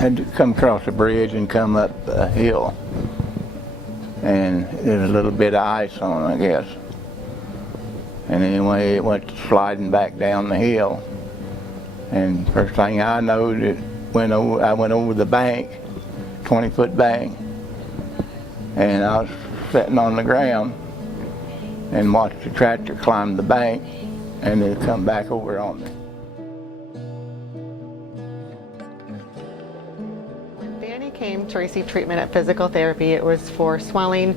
had to come across a bridge and come up a hill. And there's a little bit of ice on it, I guess. And anyway, it went sliding back down the hill. And first thing I know, I went over the bank, 20-foot bank, and I was sitting on the ground and watched the tractor climb the bank, and it come back over on me. When Danny came to receive treatment at physical therapy, it was for swelling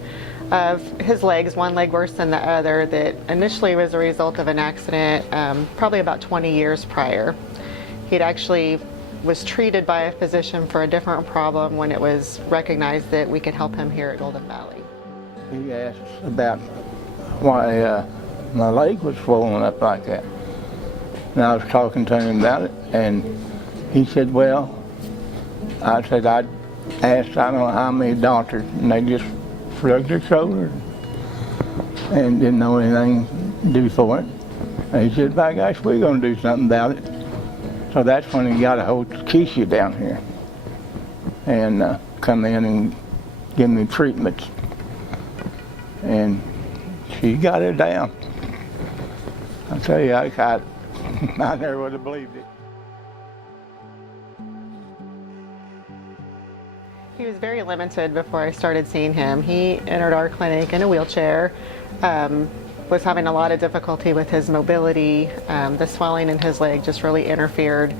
of his legs, one leg worse than the other, that initially was a result of an accident probably about 20 years prior. He'd actually was treated by a physician for a different problem when it was recognized that we could help him here at Golden Valley. He asked about why my leg was swollen up like that. And I was talking to him about it, and he said, well, I said I'd asked I don't know how many doctors, and they just shrugged their shoulders and didn't know anything to do for it. And he said, by gosh, we're going to do something about it. So that's when he got a hold of Keisha down here and come in and give me treatments. And she got it down. I tell you, I never would have believed it. He was very limited before I started seeing him. He entered our clinic in a wheelchair, was having a lot of difficulty with his mobility. The swelling in his leg just really interfered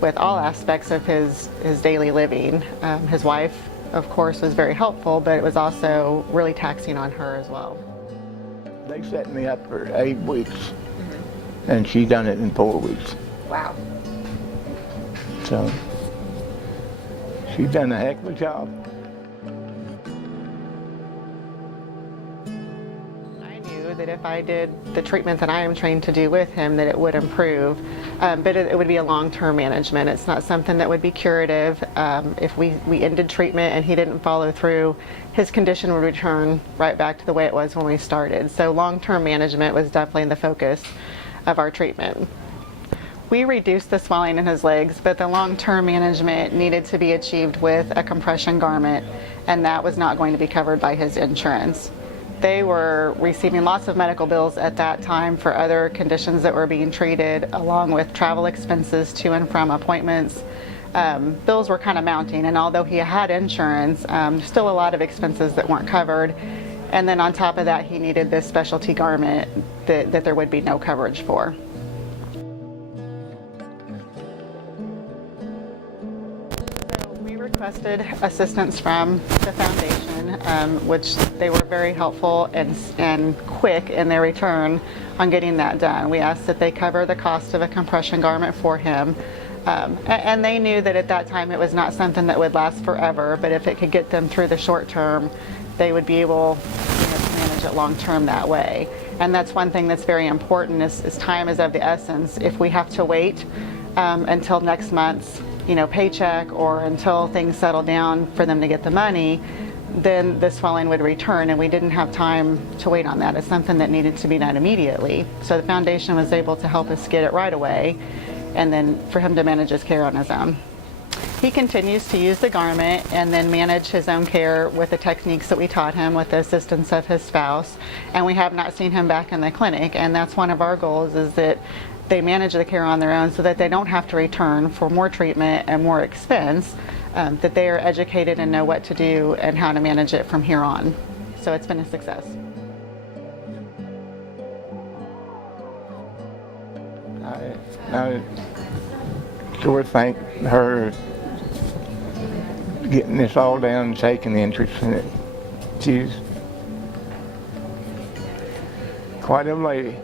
with all aspects of his daily living. His wife, of course, was very helpful, but it was also really taxing on her as well. They set me up for 8 weeks, and she done it in 4 weeks. Wow. So she done a heck of a job. I knew that if I did the treatment that I am trained to do with him, that it would improve, but it would be a long-term management. It's not something that would be curative. If we ended treatment and he didn't follow through, his condition would return right back to the way it was when we started. So long-term management was definitely the focus of our treatment. We reduced the swelling in his legs, but the long-term management needed to be achieved with a compression garment, and that was not going to be covered by his insurance. They were receiving lots of medical bills at that time for other conditions that were being treated, along with travel expenses to and from appointments. Bills were kind of mounting, and although he had insurance, still a lot of expenses that weren't covered. And then on top of that, he needed this specialty garment that there would be no coverage for. Requested assistance from the foundation, which they were very helpful and quick in their return on getting that done. We asked that they cover the cost of a compression garment for him, and they knew that at that time it was not something that would last forever, but if it could get them through the short term, they would be able to manage it long term that way. And that's one thing that's very important is time is of the essence. If we have to wait until next month's paycheck or until things settle down for them to get the money, then the swelling would return, and we didn't have time to wait on that. It's something that needed to be done immediately. So the foundation was able to help us get it right away, and then for him to manage his care on his own. He continues to use the garment and then manage his own care with the techniques that we taught him with the assistance of his spouse, and we have not seen him back in the clinic, and that's one of our goals, is that they manage the care on their own so that they don't have to return for more treatment and more expense, that they are educated and know what to do and how to manage it from here on. So it's been a success. I sure thank her getting this all down and taking interest in it. She's quite a lady.